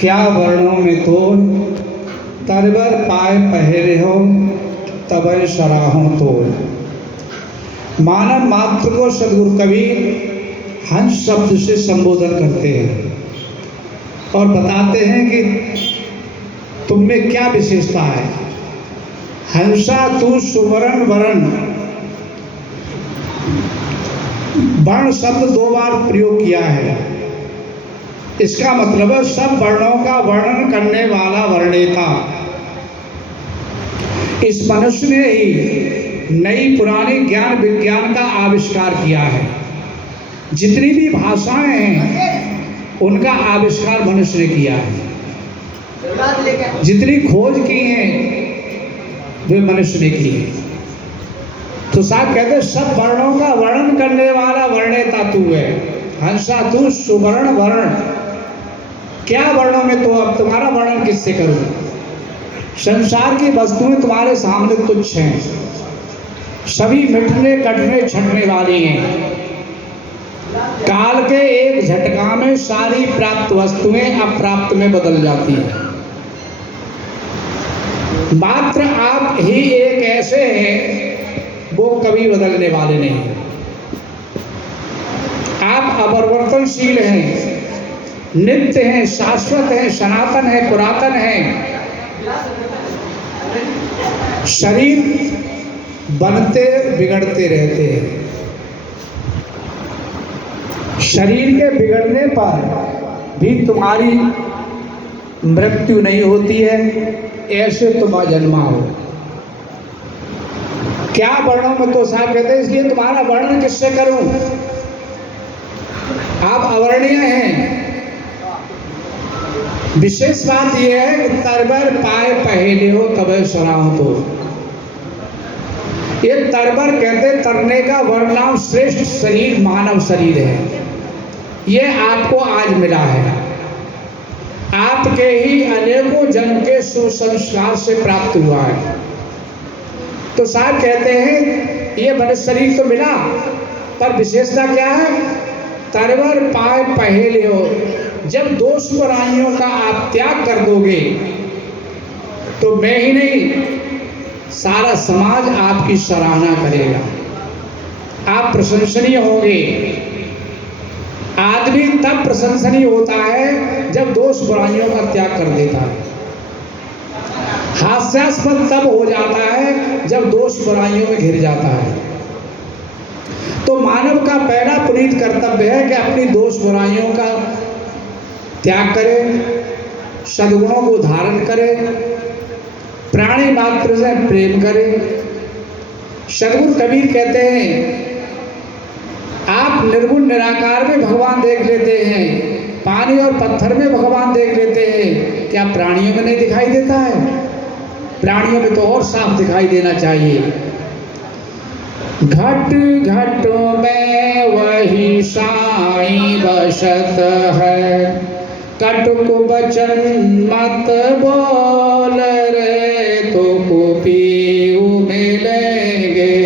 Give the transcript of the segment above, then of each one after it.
क्या वर्णों में तो तरबर पाए पहरे हो तब सराहों तो। मानव मात्र को सदगुरु कबीर हंस शब्द से संबोधन करते हैं और बताते हैं कि तुम में क्या विशेषता है। हंसा तू सुवर्ण वर्ण, वर्ण शब्द 2 बार प्रयोग किया है। इसका मतलब है सब वर्णों का वर्णन करने वाला वर्णेता। इस मनुष्य ने ही नई पुरानी ज्ञान विज्ञान का आविष्कार किया है। जितनी भी भाषाएं हैं उनका आविष्कार मनुष्य ने किया है। जितनी खोज की हैं वे मनुष्य ने की है। तो साहब कहते सब वर्णों का वर्णन करने वाला वर्णेता तू है। हंसा तू सुवर्ण वर्ण, क्या वर्णों में तो अब तुम्हारा वर्णन किससे करूं। संसार की वस्तुएं तुम्हारे सामने तुच्छ हैं, सभी मिटने कटने छटने वाली हैं। काल के एक झटका में सारी प्राप्त वस्तुएं अप्राप्त में बदल जाती हैं। मात्र आप ही एक ऐसे हैं वो कभी बदलने वाले नहीं। आप अपरिवर्तनशील हैं, नित्य हैं, शाश्वत हैं, सनातन हैं, पुरातन हैं। शरीर बनते बिगड़ते रहते हैं। शरीर के बिगड़ने पर भी तुम्हारी मृत्यु नहीं होती है, ऐसे तुम अजन्मा हो। क्या वर्णों में तो साहब कहते हैं, इसलिए तुम्हारा वर्णन किससे करूं। आप अवर्णीय हैं। विशेष बात यह है कि तरबर पाए पहले हो तब सराहों तो। ये तरबर कहते तरने का वर्णाम श्रेष्ठ शरीर मानव शरीर है। ये आपको आज मिला है, आपके ही अनेकों जन्म के सुसंस्कार से प्राप्त हुआ है। तो साहब कहते हैं ये मनुष्य शरीर तो मिला, पर विशेषता क्या है। तरबर पाए पहले हो, जब दोष बुराइयों का आप त्याग कर दोगे तो मैं ही नहीं सारा समाज आपकी सराहना करेगा, आप प्रशंसनीय होंगे। आदमी तब प्रशंसनीय होता है जब दोष बुराइयों का त्याग कर देता है। हास्यास्पद तब हो जाता है जब दोष बुराइयों में घिर जाता है। तो मानव का पहला पुनीत कर्तव्य है कि अपनी दोष बुराइयों का त्याग करे, सद्गुणों को धारण करे, प्राणी मात्र से प्रेम करे। सद्गुरु कबीर कहते हैं आप निर्गुण निराकार में भगवान देख लेते हैं, पानी और पत्थर में भगवान देख लेते हैं, क्या प्राणियों में नहीं दिखाई देता है। प्राणियों में तो और साफ दिखाई देना चाहिए। घट घट में वही साईं बसत है, कटुक बचन मत बोल रे तो पीऊ मिलेंगे।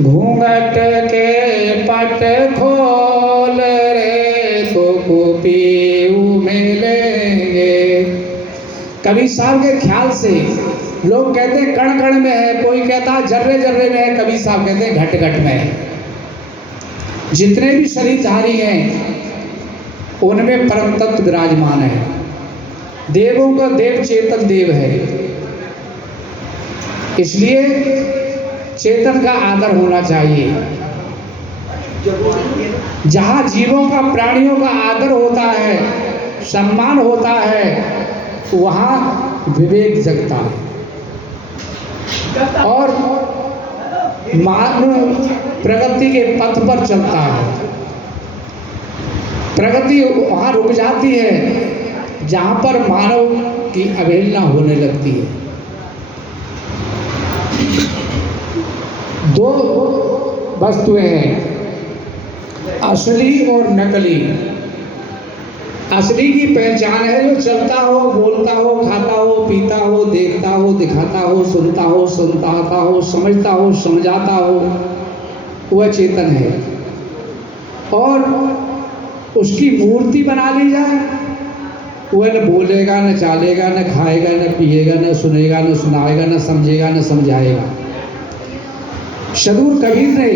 घूंघट के पट खोल रे तो पीऊ मिलेंगे। कबीर साहब के ख्याल से लोग कहते हैं कण कण में है, कोई कहता है जर्रे जर्रे में है, कबीर साहब कहते हैं घट घट में है। जितने भी शरीरधारी हैं उनमें परम तत्व विराजमान है। देवों का देव चेतन देव है, इसलिए चेतन का आदर होना चाहिए। जहाँ जीवों का प्राणियों का आदर होता है, सम्मान होता है, वहाँ विवेक जगता है और मानव प्रगति के पथ पर चलता है। प्रगति वहाँ रुक जाती है जहाँ पर मानव की अवहेलना होने लगती है। 2 वस्तुएं हैं, असली और नकली। असली की पहचान है जो चलता हो, बोलता हो, खाता हो, पीता हो, देखता हो, दिखाता हो, सुनता हो, सुनता हो, समझता हो, समझाता हो, वह चेतन है। और उसकी मूर्ति बना ली जाए वह न बोलेगा, न चालेगा, न खाएगा, न पिएगा, न सुनेगा, न सुनाएगा, न समझेगा, न समझाएगा। सद्गुरु कबीर ने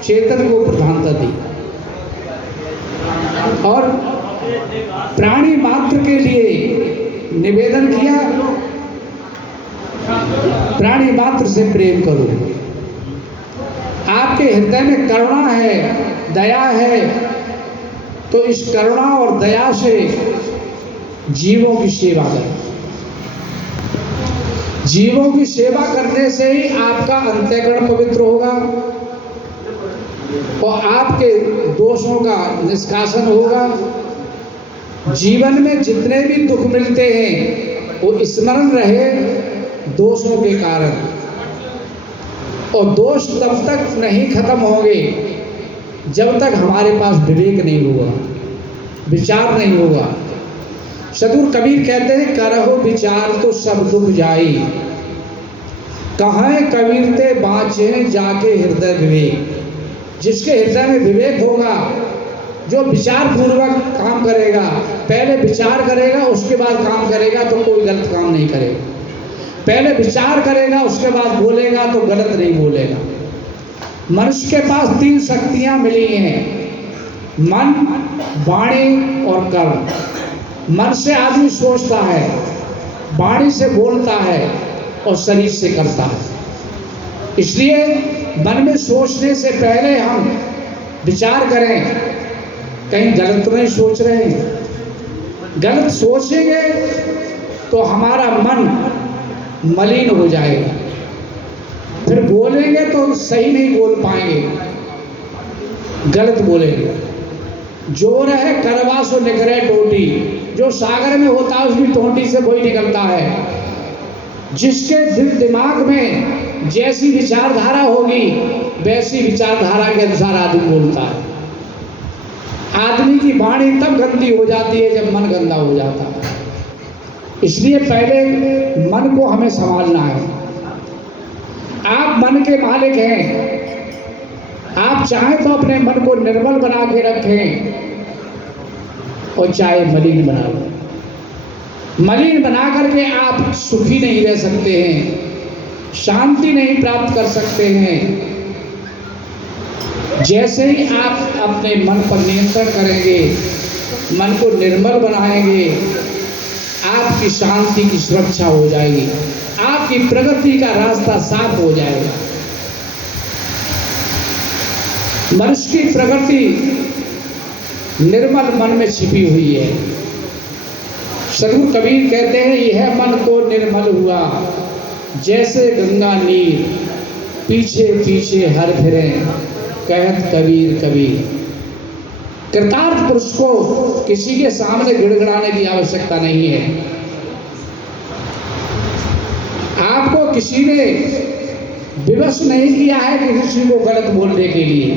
चेतन को प्रधानता दी और प्राणी मात्र के लिए निवेदन किया, प्राणी मात्र से प्रेम करो। आपके हृदय में करुणा है, दया है, तो इस करुणा और दया से जीवों की सेवा करें। जीवों की सेवा करने से ही आपका अंतःकरण पवित्र होगा और आपके दोषों का निष्कासन होगा। जीवन में जितने भी दुख मिलते हैं वो स्मरण रहे दोषों के कारण, और दोष तब तक नहीं खत्म होंगे जब तक हमारे पास विवेक नहीं होगा, विचार नहीं होगा। सद्गुरु कबीर कहते हैं, करहो विचार तो सब दुख जाई, कहाँ कबीर ते बाँचे जाके हृदय विवेक। जिसके हृदय में विवेक होगा, जो विचार पूर्वक काम करेगा, पहले विचार करेगा उसके बाद काम करेगा, तो कोई गलत काम नहीं करेगा। पहले विचार करेगा उसके बाद बोलेगा तो गलत नहीं बोलेगा। मनुष्य के पास 3 शक्तियां मिली हैं, मन, वाणी और कर्म। मन से आदमी सोचता है, वाणी से बोलता है और शरीर से करता है। इसलिए मन में सोचने से पहले हम विचार करें, कहीं गलत तो नहीं सोच रहे हैं। गलत सोचेंगे तो हमारा मन मलिन हो जाएगा, फिर बोलेंगे तो सही नहीं बोल पाएंगे, गलत बोलेंगे। जोर है करवा सो निकले टोटी, जो सागर में होता है उसकी टोटी से वही निकलता है। जिसके दिल दिमाग में जैसी विचारधारा होगी वैसी विचारधारा के अनुसार आदमी बोलता है। आदमी की वाणी तब गंदी हो जाती है जब मन गंदा हो जाता है। इसलिए पहले मन को हमें संभालना है। आप मन के मालिक हैं, आप चाहें तो अपने मन को निर्मल बना के रखें और चाहे मलिन बना लो। मलिन बना करके आप सुखी नहीं रह सकते हैं, शांति नहीं प्राप्त कर सकते हैं। जैसे ही आप अपने मन पर नियंत्रण करेंगे, मन को निर्मल बनाएंगे, आपकी शांति की सुरक्षा हो जाएगी, आपकी प्रगति का रास्ता साफ हो जाएगा। मनुष्य की प्रगति निर्मल मन में छिपी हुई है। सद्गुरु कबीर कहते हैं, यह मन तो निर्मल हुआ जैसे गंगा नीर, पीछे पीछे हर फिरे कहत कबीर कबीर। कृतार्थ पुरुष को किसी के सामने गिड़गिड़ाने की आवश्यकता नहीं है। आपको किसी ने विवश नहीं किया है कि किसी को गलत बोलने के लिए।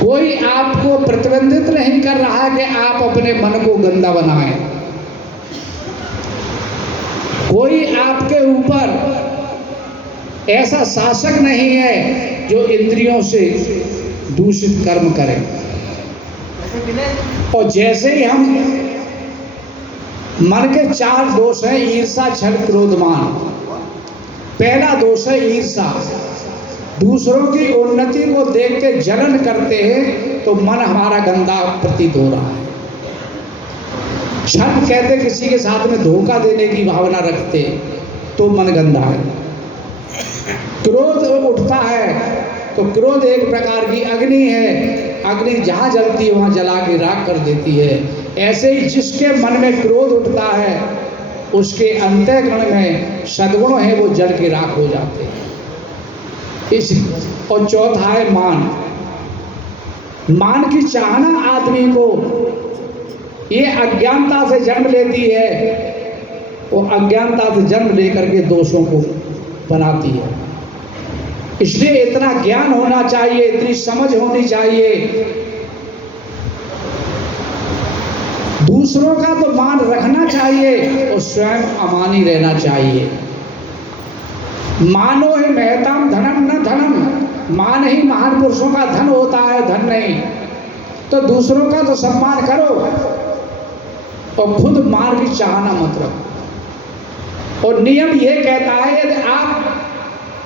कोई आपको प्रतिबंधित नहीं कर रहा है कि आप अपने मन को गंदा बनाएं। कोई आपके ऊपर ऐसा शासक नहीं है जो इंद्रियों से दूषित कर्म करें। और जैसे ही हम मन के 4 दोष हैं, ईर्षा, छल, क्रोध, मान। पहला दोष है ईर्षा। दूसरों की उन्नति को देख के जलन करते हैं तो मन हमारा गंदा प्रतीत हो रहा है। छल कहते किसी के साथ में धोखा देने की भावना रखते तो मन गंदा है। क्रोध उठता है तो क्रोध एक प्रकार की अग्नि है, अग्नि जहाँ जलती है वहाँ जला के राख कर देती है। ऐसे ही जिसके मन में क्रोध उठता है उसके अंतःकरण में सद्गुण है वो जल के राख हो जाते हैं। और चौथा है मान। मान की चाहना आदमी को ये अज्ञानता से जन्म लेती है, वो अज्ञानता से जन्म लेकर के दोषों को बनाती है। इसलिए इतना ज्ञान होना चाहिए, इतनी समझ होनी चाहिए। दूसरों का तो मान रखना चाहिए और स्वयं अमानी रहना चाहिए। मानो ही महताम धनम न धनम, मान ही महान पुरुषों का धन होता है, धन नहीं। तो दूसरों का तो सम्मान करो, और खुद मार की चाहना मत रखो। और नियम ये कहता है यदि आप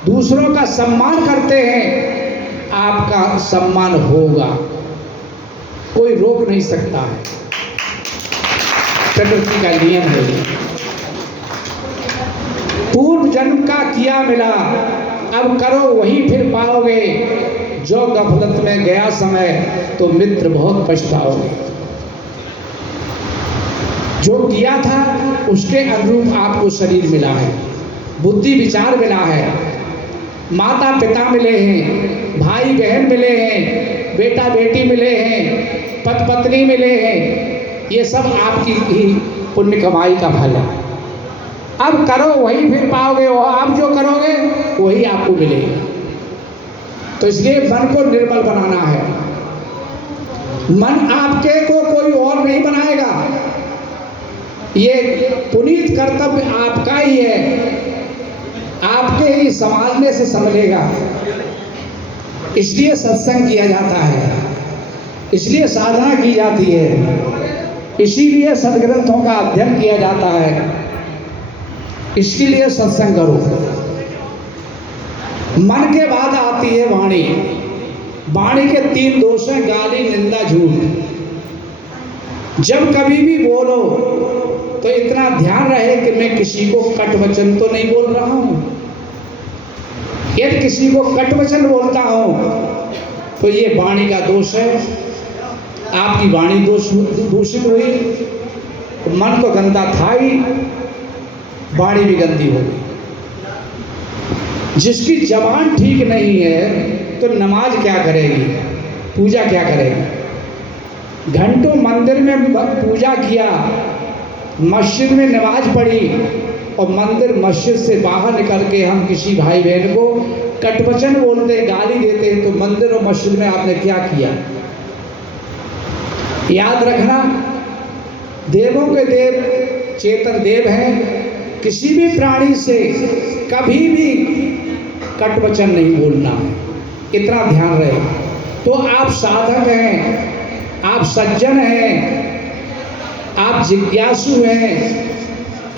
दूसरों का सम्मान करते हैं आपका सम्मान होगा, कोई रोक नहीं सकता है, प्रकृति का नियम है। पूर्व जन्म का किया मिला, अब करो वही फिर पाओगे, जो गफलत में गया समय तो मित्र बहुत पछताओगे। जो किया था उसके अनुरूप आपको शरीर मिला है, बुद्धि विचार मिला है, माता पिता मिले हैं, भाई बहन मिले हैं, बेटा बेटी मिले हैं, पति पत्नी मिले हैं, ये सब आपकी ही पुण्य कमाई का फल है। अब करो वही फिर पाओगे, और आप जो करोगे वही आपको मिलेगा। तो इसलिए मन को निर्मल बनाना है। मन आपके को कोई और नहीं बनाएगा, ये पुनीत कर्तव्य आपका ही है, आपके ही संभालने से संभलेगा। इसलिए सत्संग किया जाता है, इसलिए साधना की जाती है, इसीलिए सदग्रंथों का अध्ययन किया जाता है, इसके लिए सत्संग करो। मन के बाद आती है वाणी। वाणी के 3 दोष हैं, गाली, निंदा, झूठ। जब कभी भी बोलो तो इतना ध्यान रहे कि मैं किसी को कट वचन तो नहीं बोल रहा हूं। यदि किसी को कट वचन बोलता हूं तो ये वाणी का दोष है, आपकी वाणी दूषित हुई, तो मन तो गंदा था ही, वाणी भी गंदी होगी। जिसकी जबान ठीक नहीं है तो नमाज क्या करेगी, पूजा क्या करेगी। घंटों मंदिर में पूजा किया, मस्जिद में नमाज पढ़ी, और मंदिर मस्जिद से बाहर निकल के हम किसी भाई बहन को कटवचन बोलते, गाली देते, तो मंदिर और मस्जिद में आपने क्या किया। याद रखना, देवों के देव चेतन देव हैं, किसी भी प्राणी से कभी भी कटवचन नहीं बोलना है, इतना ध्यान रहे। तो आप साधक हैं, आप सज्जन हैं, आप जिज्ञासु हैं,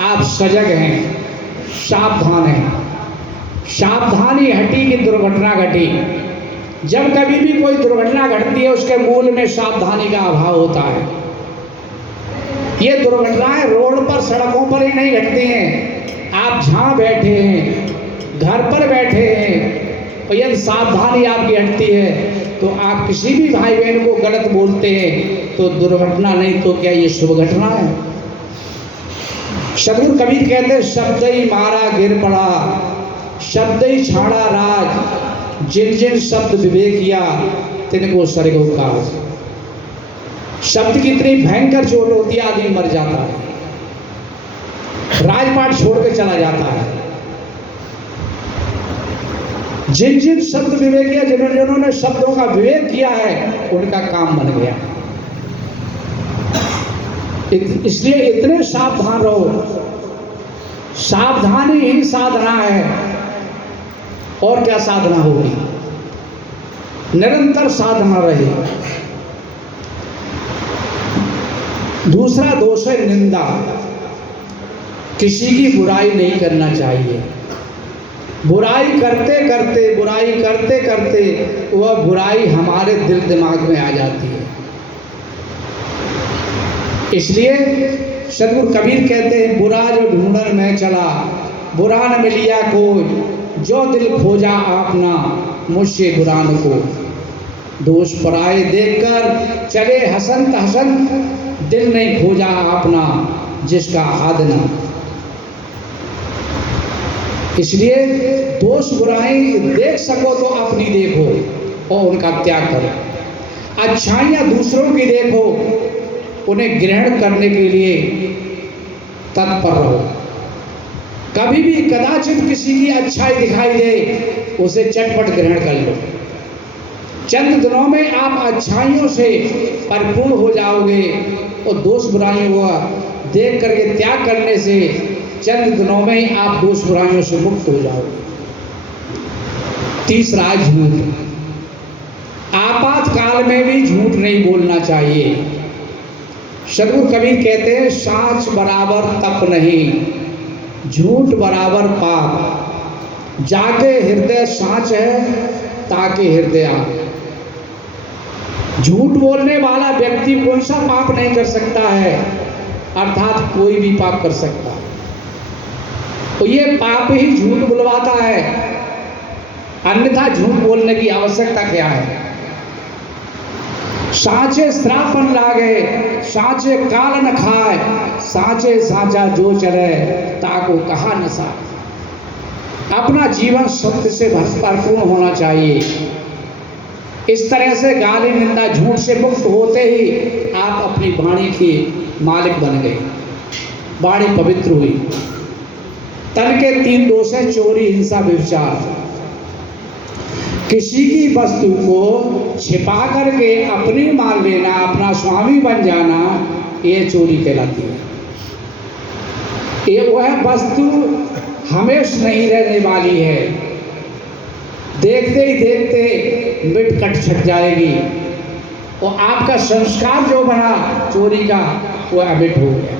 आप सजग हैं, सावधान हैं। सावधानी हटी कि दुर्घटना घटी। जब कभी भी कोई दुर्घटना घटती है उसके मूल में सावधानी का अभाव होता है। ये दुर्घटनाएं रोड पर, सड़कों पर ही नहीं घटती हैं। आप जहाँ बैठे हैं, घर पर बैठे हैं, और यदि सावधानी आपकी हटती है तो आप किसी भी भाई बहन को गलत बोलते हैं तो दुर्घटना नहीं तो क्या ये शुभ घटना है। सदगुरु कबीर कहते हैं, शब्द ही मारा गिर पड़ा, शब्द ही छाड़ा राज, जिन जिन शब्द विवेक किया तिनको सरगो काज। शब्द की इतनी भयंकर चोट होती है, आदमी मर जाता है, राजपाट छोड़ के चला जाता है। जिन जिन शब्द विवेक किया, जिन्होंने शब्दों का विवेक किया है उनका काम बन गया। इसलिए इतने सावधान रहो। सावधानी ही साधना है, और क्या साधना होगी। निरंतर साधना रहे। दूसरा दोष है निंदा। किसी की बुराई नहीं करना चाहिए। बुराई करते करते वह बुराई हमारे दिल दिमाग में आ जाती है। इसलिए सदगुरु कबीर कहते हैं, बुरा जो ढूंढन में चला, बुरा न मिलिया कोई, जो दिल खोजा आपना, मुझसे बुरा न को। दोष पराए देखकर चले हसंत हसंत, दिल नहीं खोजा आपना, जिसका आद न। इसलिए दोष बुराई देख सको तो अपनी देखो और उनका त्याग करो। अच्छाइयाँ दूसरों की देखो, उन्हें ग्रहण करने के लिए तत्पर रहो। कभी भी कदाचित किसी की अच्छाई दिखाई दे, उसे चटपट ग्रहण कर लो। चंद दिनों में आप अच्छाइयों से परिपूर्ण हो जाओगे, और दोष बुराइयों का देख करके त्याग करने से चंद दिनों में ही आप दोष बुराइयों से मुक्त हो जाओगे। तीसरा है झूठ। आपातकाल में भी झूठ नहीं बोलना चाहिए। सदगुरु कबीर कहते हैं, साँच बराबर तप नहीं, झूठ बराबर पाप। जाके हृदय साँच है, ताके हृदय आप। झूठ बोलने वाला व्यक्ति कौन सा पाप नहीं कर सकता है, अर्थात कोई भी पाप कर सकता है। तो ये पाप ही झूठ बुलवाता है, अन्यथा झूठ बोलने की आवश्यकता क्या है। साँचे श्रापन लागे, साँचे काल न खाए, साँचे साँचा जो चले, ताको कहा न सा। अपना जीवन सत्य से भरपूर होना चाहिए। इस तरह से गाली निंदा झूठ से मुक्त होते ही आप अपनी वाणी के मालिक बन गए, वाणी पवित्र हुई। तन के 3 दोष है, चोरी, हिंसा, व्यभिचार। किसी की वस्तु को छिपा करके अपनी मान लेना, अपना स्वामी बन जाना, ये चोरी कहलाती है। ये वह वस्तु हमेशा नहीं रहने वाली है, देखते ही देखते मिट कट छट जाएगी। और आपका संस्कार जो बना चोरी का, वो अमिट हो गया।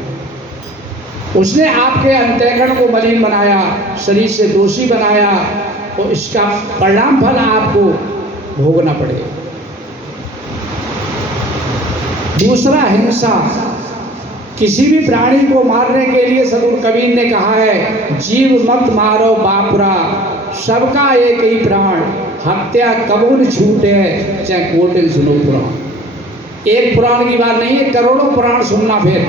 उसने आपके अंतःकरण को मलिन बनाया, शरीर से दोषी बनाया, और इसका परिणाम फल आपको भोगना पड़ेगा। दूसरा, हिंसा। किसी भी प्राणी को मारने के लिए सदगुरु कबीर ने कहा है, जीव मत मारो बापुरा, सबका एक ही प्राण, हत्या कबू न छूटे, चाहे कोटिल सुनो पुराण। एक पुराण की बात नहीं है, करोड़ों पुराण सुनना। फिर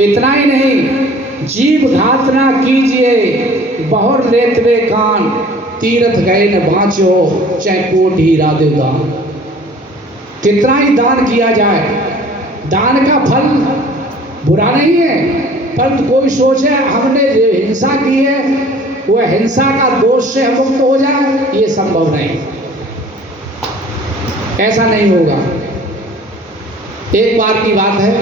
इतना ही नहीं, जीव घात ना कीजिए, बहुर लेतवे कान, तीर्थ गए न बाँचो, चाहे कोट हीरा दे दान। कितना ही दान किया जाए, दान का फल बुरा नहीं है, परंतु कोई सोचे हमने जो हिंसा की है वह हिंसा का दोष से हम मुक्त हो जाए, ये संभव नहीं, ऐसा नहीं होगा। एक बार की बात है,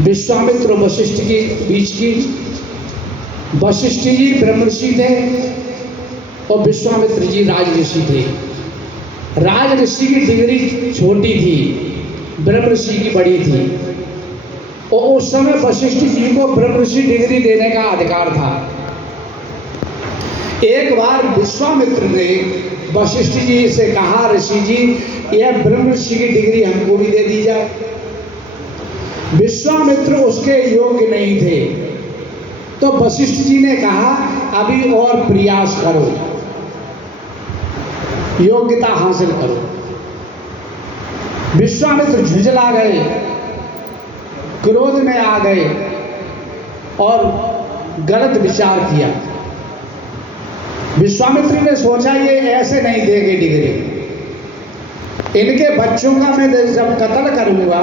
विश्वामित्र वशिष्ठ के बीच की। वशिष्ठ जी ब्रह्मर्षि थे और विश्वामित्र जी राजऋषि थे। राजऋषि की डिग्री छोटी थी, ब्रह्मर्षि की बड़ी थी। और उस समय वशिष्ठ जी को ब्रह्मर्षि डिग्री देने का अधिकार था। एक बार विश्वामित्र ने वशिष्ठ जी से कहा, ऋषि जी, यह ब्रह्मर्षि की डिग्री हमको भी दे दी जाए। विश्वामित्र उसके योग्य नहीं थे, तो वशिष्ठ जी ने कहा, अभी और प्रयास करो, योग्यता हासिल करो। विश्वामित्र झुंझला गए, क्रोध में आ गए और गलत विचार किया। विश्वामित्र ने सोचा, ये ऐसे नहीं देंगे डिग्री, इनके बच्चों का मैं जब कत्ल करूंगा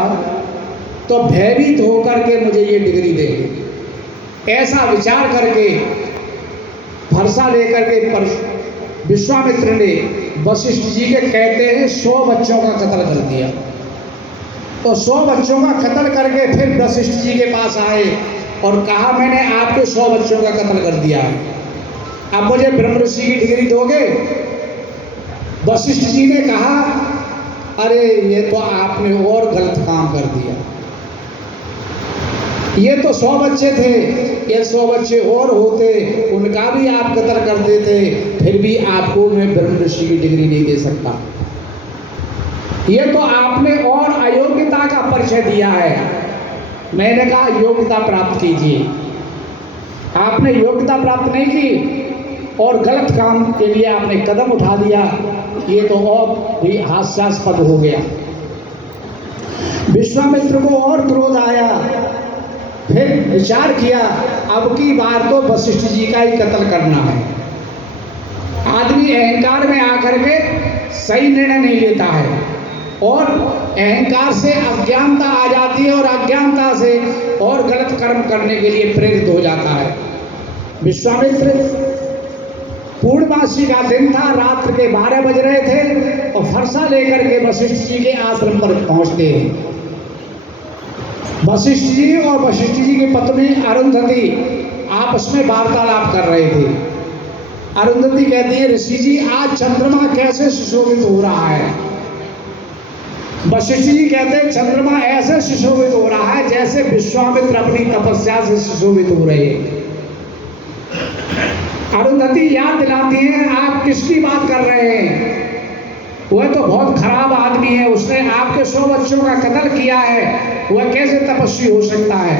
तो भयभीत होकर के मुझे ये डिग्री देंगे। ऐसा विचार करके भरोसा लेकर के विश्वामित्र ने वशिष्ठ जी के कहते हैं 100 बच्चों का कत्ल कर दिया। तो 100 बच्चों का कत्ल करके फिर वशिष्ठ जी के पास आए और कहा, मैंने आपके 100 बच्चों का कत्ल कर दिया है, अब मुझे ब्रह्मर्षि की डिग्री दोगे? वशिष्ठ जी ने कहा, अरे ये तो आपने और गलत काम कर दिया, ये तो 100 बच्चे थे, ये 100 बच्चे और होते, उनका भी आप कत्ल कर देते, फिर भी आपको मैं ब्रह्मर्षि की डिग्री नहीं दे सकता। ये तो आपने और अयोग्यता का परिचय दिया है। मैंने कहा, योग्यता प्राप्त कीजिए। आपने योग्यता प्राप्त नहीं की और गलत काम के लिए आपने कदम उठा दिया, ये तो और भी हास्यास्पद हो गया। विश्वामित्र को और क्रोध आया, फिर विचार किया, अब की बार तो वशिष्ठ जी का ही कत्ल करना है। आदमी अहंकार में आकर के सही निर्णय नहीं लेता है और अहंकार से अज्ञानता आ जाती है और अज्ञानता से और गलत कर्म करने के लिए प्रेरित हो जाता है। विश्वामित्र, पूर्णमासी का दिन था, रात्र के 12 बज रहे थे और फरसा लेकर के वशिष्ठ जी के आश्रम पर पहुंचते हैं। वशिष्ठ जी और वशिष्ठ जी की पत्नी अरुंधति आपस में वार्तालाप कर रहे थे। अरुंधति कहती है, ऋषि जी, आज चंद्रमा कैसे सुशोभित हो रहा है, वशिष्ठ जी कहते हैं चंद्रमा ऐसे सुशोभित हो रहा है जैसे विश्वामित्र अपनी तपस्या से सुशोभित हो रहे हैं। अरुंधति याद दिलाती है आप किसकी बात कर रहे हैं, वह तो बहुत खराब आदमी है, उसने आपके 100 बच्चों का कत्ल किया है, वह कैसे तपस्वी हो सकता है।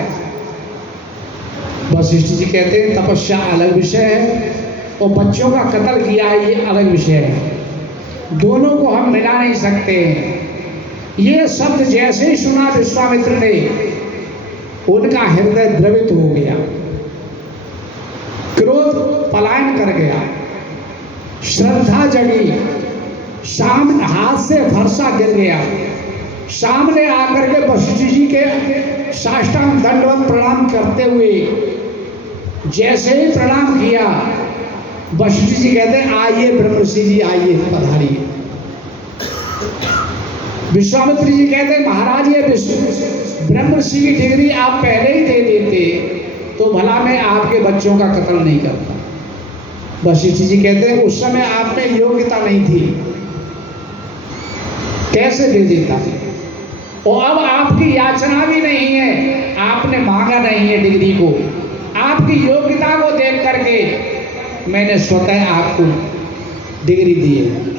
वशिष्ठ जी कहते हैं तपस्या अलग विषय है और बच्चों का कत्ल किया है ये अलग विषय है, दोनों को हम मिला नहीं सकते हैं। ये शब्द जैसे ही सुना विश्वामित्र ने, उनका हृदय द्रवित हो गया, क्रोध पलायन कर गया, श्रद्धा जगी, सामने हाथ से फरसा गिर गया, सामने आकर के वशिष्ठ जी के साष्टांग दंडवत प्रणाम करते हुए जैसे ही प्रणाम किया, वशिष्ठ जी कहते हैं आइए ब्रह्मर्षि जी आइए पधारिए। विश्वामित्र जी कहते हैं महाराज ये ब्रह्मर्षि की डिग्री आप पहले ही दे देते तो भला मैं आपके बच्चों का कत्ल नहीं करता। वशिष्ठ जी कहते हैं उस समय आप में योग्यता नहीं थी, कैसे दे देता, और अब आपकी याचना भी नहीं है, आपने मांगा नहीं है डिग्री को, आपकी योग्यता को देख करके मैंने स्वतः आपको डिग्री दी है।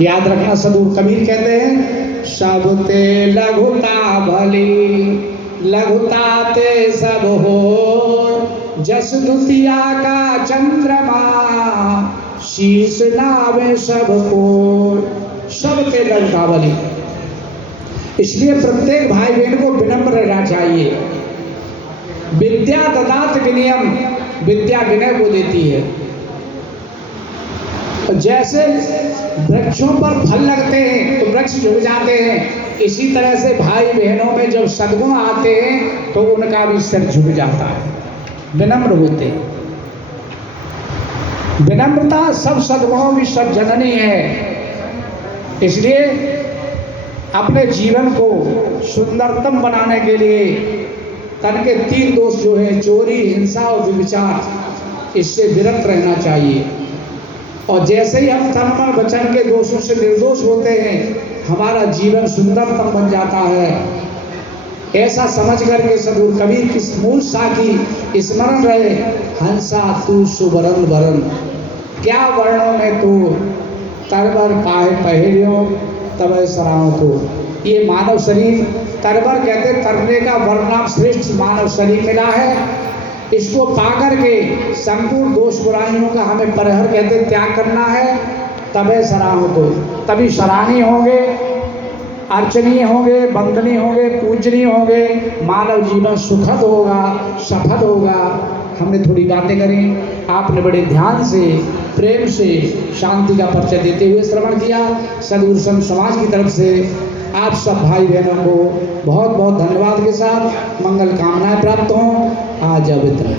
याद रखना सदगुरु कबीर कहते हैं सब ते लघुता भली लघुता ते सब हो, जस द्वितीया का चंद्रमा शीश नावे सब को। सब ते लघुता भली, इसलिए प्रत्येक भाई बहन को विनम्र रहना चाहिए। विद्या ददात विनयम, विद्या विनय को देती है। जैसे वृक्षों पर फल लगते हैं तो वृक्ष झुक जाते हैं, इसी तरह से भाई बहनों में जब सद्गुण आते हैं तो उनका भी सिर झुक जाता है, विनम्र होते हैं। विनम्रता सब सद्गुणों की सब जननी है। इसलिए अपने जीवन को सुंदरतम बनाने के लिए तन के 3 दोष जो है चोरी, हिंसा और व्यभिचार, इससे विरत रहना चाहिए। और जैसे ही हम तन मन वचन के दोषों से निर्दोष होते हैं हमारा जीवन सुंदरतम बन जाता है। ऐसा समझ करके सदगुरु कबीर की मूल साखी स्मरण रहे, हंसा तू सुवरण वरण, क्या वर्णों में तू तरबर पाए पहरियो तब सराओ तो। ये मानव शरीर तरबर कहते तरने का वर्णा श्रेष्ठ मानव शरीर मिला है, इसको पाकर के संपूर्ण दोष बुराइयों का हमें परिहर कहते त्याग करना है, तबे सराहो तो, तभी सराहनीय होंगे, अर्चनीय होंगे, वंदनीय होंगे, पूजनीय होंगे, मानव जीवन सुखद होगा, सफल होगा। हमने थोड़ी बातें करी, आपने बड़े ध्यान से प्रेम से शांति का परिचय देते हुए श्रवण किया। सदगुरु संत समाज की तरफ से आप सब भाई बहनों को बहुत बहुत धन्यवाद के साथ मंगल कामनाएं प्राप्त हों। आज अब इतना।